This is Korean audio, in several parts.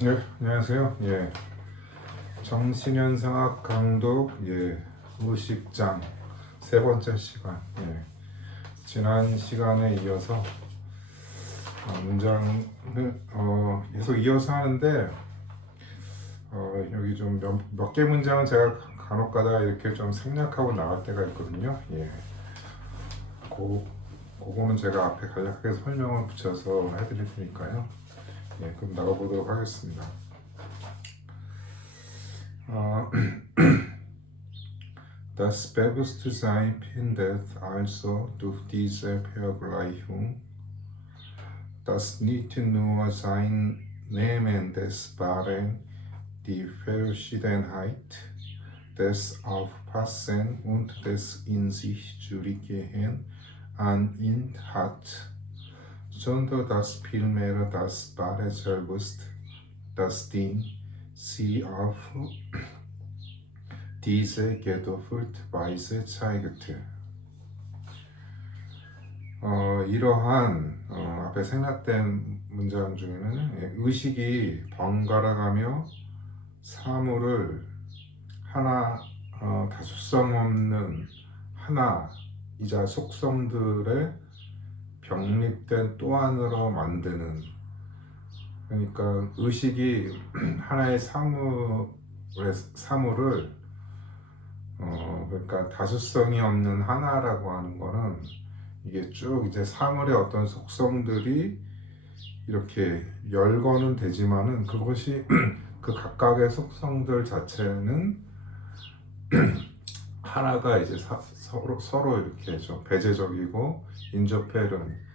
네, 안녕하세요. 정신현상학 강독, 의식장 세 번째 시간. 지난 시간에 이어서 문장을 계속 이어서 하는데, 여기 좀 몇 개 문장은 제가 간혹가다 이렇게 좀 생략하고 나갈 때가 있거든요. 그거는 제가 앞에 간략하게 설명을 붙여서 해드릴 테니까요. 그럼 나가보도록 하겠습니다. Das Bewusstsein findet also durch diese Vergleichung das Nicht-Nur-Sein-Nehmen des Wahren die Verschiedenheit des Aufpassen und des in sich Zurückgehen an ihn hat, sondern dass vielmehr das Wahre selbst, das Ding, sie auf diese gedoppelt Weise zeigte. 이러한 앞에 생략된 문장 중에는 의식이 번갈아가며 사물을 하나 다수성 없는 하나이자 속성들의 병립된 또한으로 만드는, 그러니까 의식이 하나의 사물을 그러니까 다수성이 없는 하나라고 하는 거는 이게 쭉 이제 사물의 어떤 속성들이 이렇게 열거는 되지만은 그것이 그 각각의 속성들 자체는 하나가 이제 서로 이렇게 좀 배제적이고 인조펠은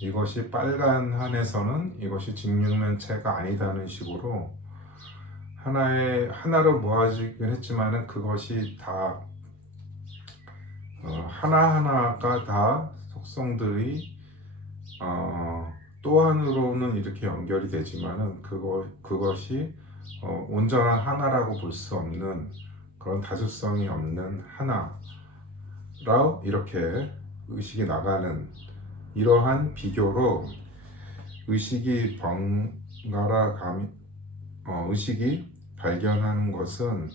이것이 빨간 한에서는 이것이 직육면체가 아니다는 식으로 하나로 모아지긴 했지만은 그것이 다 하나하나가 다 속성들이 또한으로는 이렇게 연결이 되지만은 그것이 온전한 하나라고 볼 수 없는 그런 다수성이 없는 하나라 이렇게 의식이 나가는 이러한 비교로 의식이 번갈아가며 의식이 발견하는 것은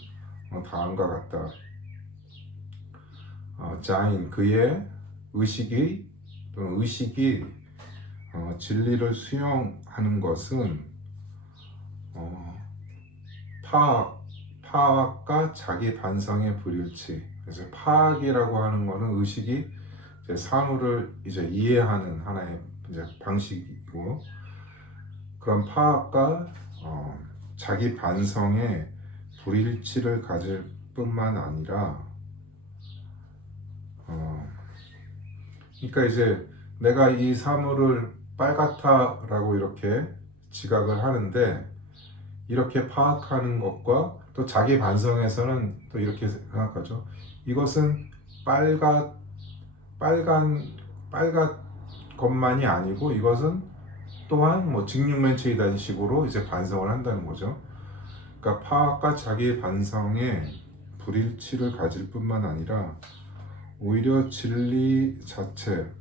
다음과 같다. 자인 그의 의식이 진리를 수용하는 것은 파악과 자기 반성의 불일치. 그래서 파악이라고 하는 것은 의식이 이제 사물을 이제 이해하는 하나의 이제 방식이고, 그런 파악과 자기 반성의 불일치를 가질 뿐만 아니라, 그러니까 이제 내가 이 사물을 빨갛다라고 이렇게 지각을 하는데, 이렇게 파악하는 것과 또 자기 반성에서는 또 이렇게 생각하죠. 이것은 빨간 것만이 아니고 이것은 또한 뭐 직육면체이다는 식으로 이제 반성을 한다는 거죠. 그러니까 파악과 자기 반성의 불일치를 가질 뿐만 아니라 오히려 진리 자체,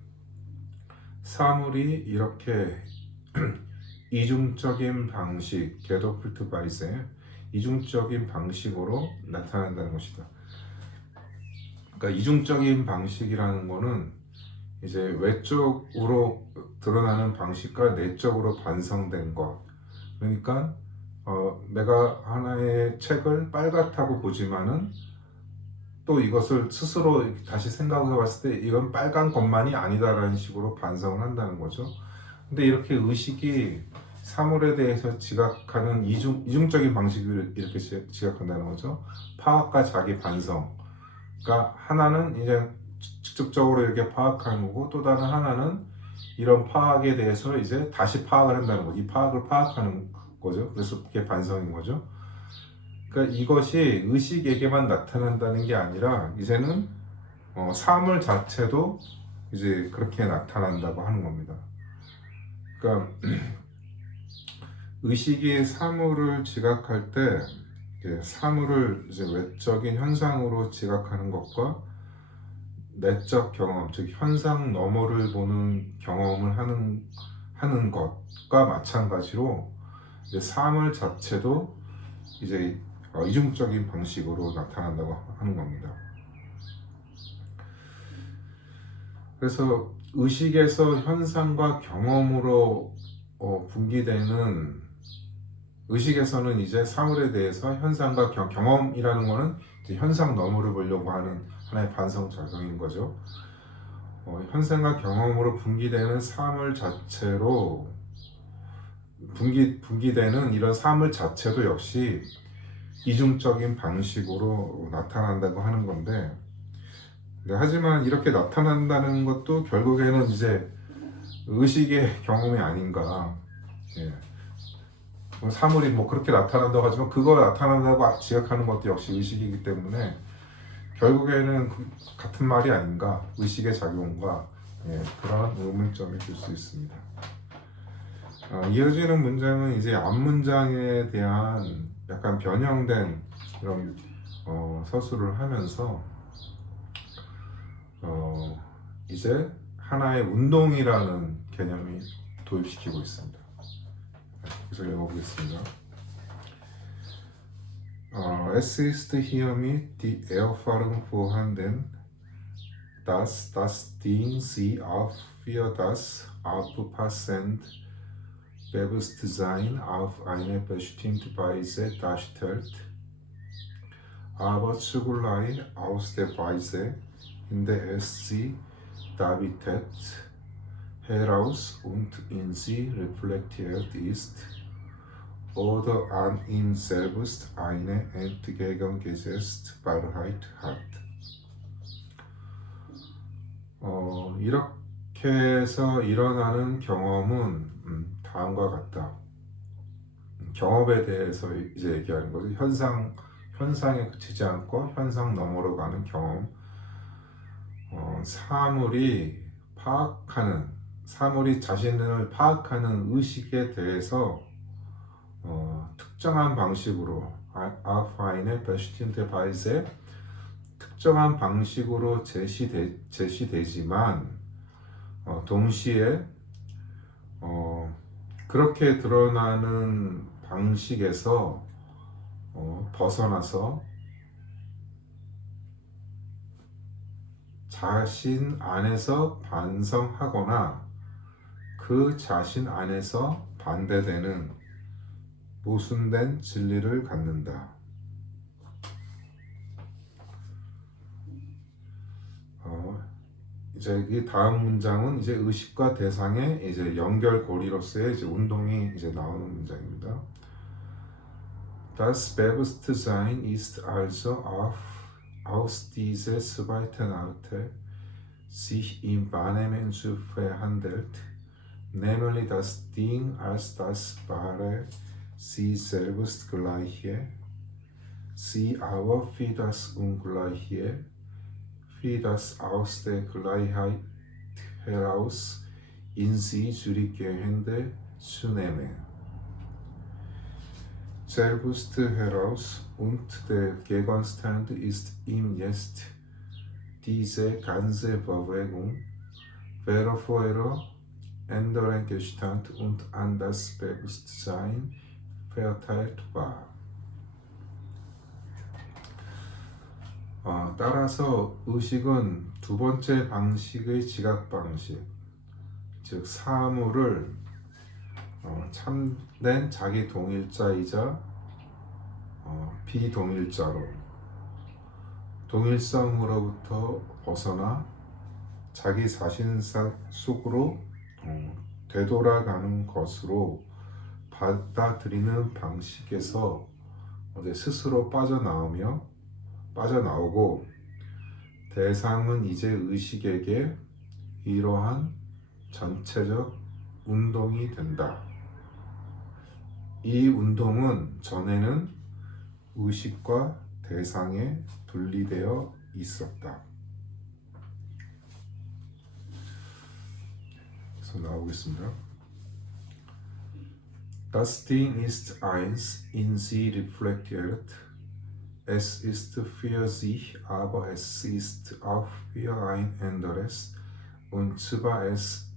사물이 이렇게 이중적인 방식, 게도플트 바이스의 이중적인 방식으로 나타난다는 것이다. 그러니까 이중적인 방식이라는 거는 이제 외적으로 드러나는 방식과 내적으로 반성된 것. 그러니까 내가 하나의 책을 빨갛다고 보지만은 또 이것을 스스로 다시 생각해 봤을 때 이건 빨간 것만이 아니다라는 식으로 반성을 한다는 거죠. 근데 이렇게 의식이 사물에 대해서 지각하는 이중적인 방식을 이렇게 지각한다는 거죠. 파악과 자기 반성. 그러니까 하나는 이제 직접적으로 이렇게 파악하는 거고, 또 다른 하나는 이런 파악에 대해서 이제 다시 파악을 한다는 거죠. 이 파악을 파악하는 거죠. 그래서 그게 반성인 거죠. 그러니까 이것이 의식에게만 나타난다는 게 아니라 이제는 사물 자체도 이제 그렇게 나타난다고 하는 겁니다. 그러니까 의식이 사물을 지각할 때 사물을 이제 외적인 현상으로 지각하는 것과 내적 경험, 즉 현상 너머를 보는 경험을 하는 것과 마찬가지로 이제 사물 자체도 이제 이중적인 방식으로 나타난다고 하는 겁니다. 그래서 의식에서 현상과 경험으로 분기되는, 의식에서는 이제 사물에 대해서 현상과 경험이라는 거는 이제 현상 너머를 보려고 하는 하나의 반성 작용인 거죠. 현상과 경험으로 분기되는 사물 자체로 분기되는 이런 사물 자체도 역시 이중적인 방식으로 나타난다고 하는 건데, 하지만 이렇게 나타난다는 것도 결국에는 이제 의식의 경험이 아닌가. 예. 사물이 뭐 그렇게 나타난다고 하지만 그거 나타난다고 지각하는 것도 역시 의식이기 때문에 결국에는 같은 말이 아닌가. 의식의 작용과 그런 의문점이 들 수 있습니다. 이어지는 문장은 이제 앞 문장에 대한 약간 변형된 그런 서술을 하면서 이제 하나의 운동이라는 개념이 도입시키고 있습니다. 그래서 읽어보겠습니다. Es ist hiermit die Erfahrung vorhanden, dass das Ding sie auch für das Abpassend Bewusstsein auf eine bestimmte Weise darstellt, aber zugleich aus der Weise, in der es sie darbietet, heraus und in sie reflektiert ist, oder an ihm selbst eine entgegengesetzte Wahrheit hat. 이렇게 해서 일어나는 경험은 다음과 같다. 경험에 대해서 이제 얘기하는 거죠. 현상에 그치지 않고 현상 너머로 가는 경험. 사물이 자신을 파악하는 의식에 대해서 특정한 방식으로 auf eine bestimmte Weise 특정한 방식으로 제시되지만 동시에 그렇게 드러나는 방식에서 벗어나서 자신 안에서 반성하거나 그 자신 안에서 반대되는 모순된 진리를 갖는다. 이제 이 다음 문장은 이제 의식과 대상의 이제 연결고리로서의 이제 운동이 이제 나오는 문장입니다. Das Bewusstsein ist also aus dieser zweiten Art sich im Wahrnehmen zu verhandelt, nämlich das Ding als das wahre, sie selbst gleiche, sie aber für das Ungleiche, für das aus der Gleichheit heraus in sie zurückgehende zunehme. Selbst heraus und der Gegenstand ist ihm jetzt diese ganze Bewegung, wäre vorher anderen Gestand und an das Bewusstsein verteilt war. 따라서 의식은 두 번째 방식의 지각 방식, 즉 사물을 참된 자기 동일자이자 비동일자로 동일성으로부터 벗어나 자기 자신 속으로 되돌아가는 것으로 받아들이는 방식에서 스스로 빠져나오고 대상은 이제 의식에게 이러한 전체적 운동이 된다. 이 운동은 전에는 의식과 대상에 분리되어 있었다. 그래서 나오겠습니다. Das Ding ist eins in sie reflektiert. Es ist für sich, aber es ist auch für ein anderes. Und zwar es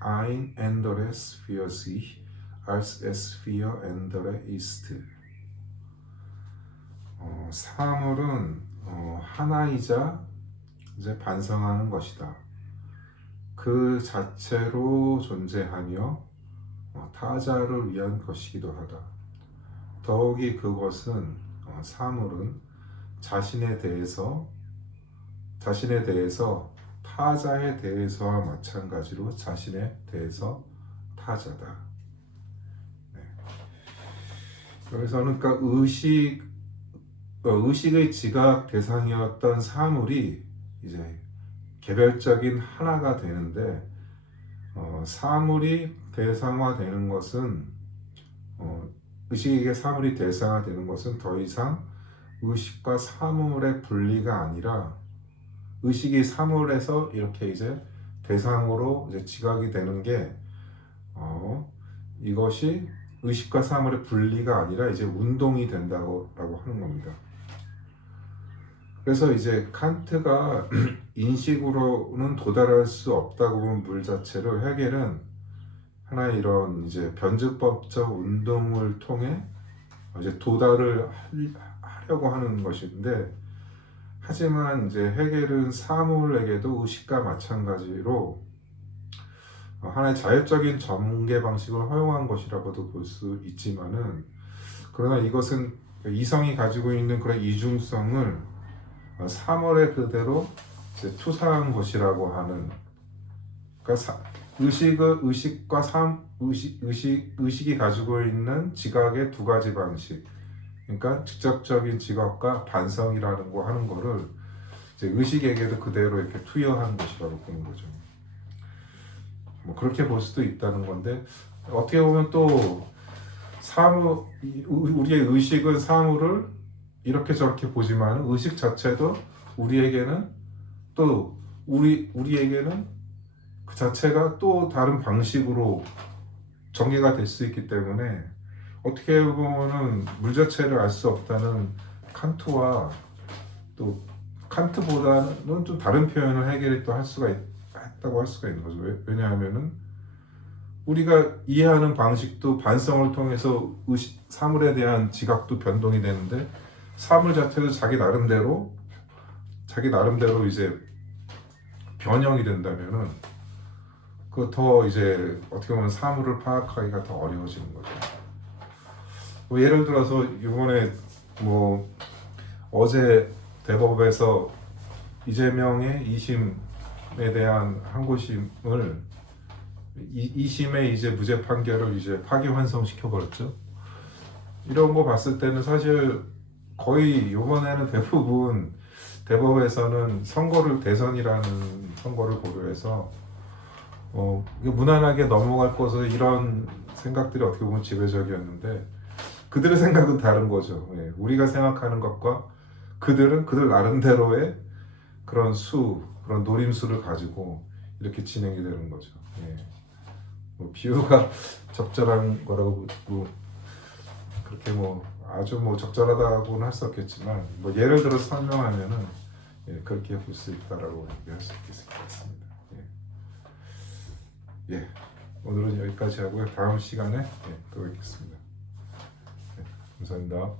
ein anderes für sich, als es für andere ist. 사물은 하나이자 이제 반성하는 것이다. 그 자체로 존재하며 타자를 위한 것이기도 하다. 더욱이 그것은 사물은 자신에 대해서 타자에 대해서와 마찬가지로 자신에 대해서 타자다. 네. 여기서는 그러니까 의식의 지각 대상이었던 사물이 이제 개별적인 하나가 되는데, 사물이 대상화되는 것은 의식에게 사물이 대상화되는 것은 더 이상 의식과 사물의 분리가 아니라 의식이 사물에서 이렇게 이제 대상으로 이제 지각이 되는 게 이것이 의식과 사물의 분리가 아니라 이제 운동이 된다고 하는 겁니다. 그래서 이제 칸트가 인식으로는 도달할 수 없다고 본 물 자체를 헤겔은 하나의 이런 이제 변증법적 운동을 통해 이제 도달을 하려고 하는 것인데, 하지만 이제 헤겔은 사물에게도 의식과 마찬가지로 하나의 자율적인 전개 방식을 허용한 것이라고도 볼 수 있지만은, 그러나 이것은 이성이 가지고 있는 그런 이중성을 사물에 그대로 이제 투사한 것이라고 하는, 그러니까 의식이 가지고 있는 지각의 두 가지 방식, 그러니까 직접적인 지각과 반성이라는 거 하는 거를 이제 의식에게도 그대로 이렇게 투여한 것이라고 보는 거죠. 뭐 그렇게 볼 수도 있다는 건데, 어떻게 보면 또 우리의 의식은 사물을 이렇게 저렇게 보지만 의식 자체도 우리에게는 그 자체가 또 다른 방식으로 전개가 될 수 있기 때문에, 어떻게 보면은 물 자체를 알 수 없다는 칸트와 또 칸트보다는 좀 다른 표현을 헤겔이 또 했다고 할 수가 있는 거죠. 왜냐하면은 우리가 이해하는 방식도 반성을 통해서 사물에 대한 지각도 변동이 되는데, 사물 자체도 자기 나름대로 이제 변형이 된다면은 그 더 이제 어떻게 보면 사물을 파악하기가 더 어려워지는 거죠. 뭐 예를 들어서 이번에 뭐 어제 대법에서 이재명의 2심에 대한 항고심을 2심의 이제 무죄 판결을 이제 파기환송시켜 버렸죠. 이런 거 봤을 때는 사실 거의 이번에는 대부분 대법에서는 대선이라는 선거를 고려해서 무난하게 넘어갈 것을, 이런 생각들이 어떻게 보면 지배적이었는데, 그들의 생각은 다른 거죠. 예. 우리가 생각하는 것과 그들 나름대로의 그런 노림수를 가지고 이렇게 진행이 되는 거죠. 예. 뭐 비유가 적절한 거라고 그렇게 아주 적절하다고는 할 수 없겠지만, 예를 들어 설명하면은 그렇게 볼 수 있다라고 얘기할 수 있겠습니다. 예. 오늘은 여기까지 하고요. 다음 시간에 또 뵙겠습니다. 감사합니다.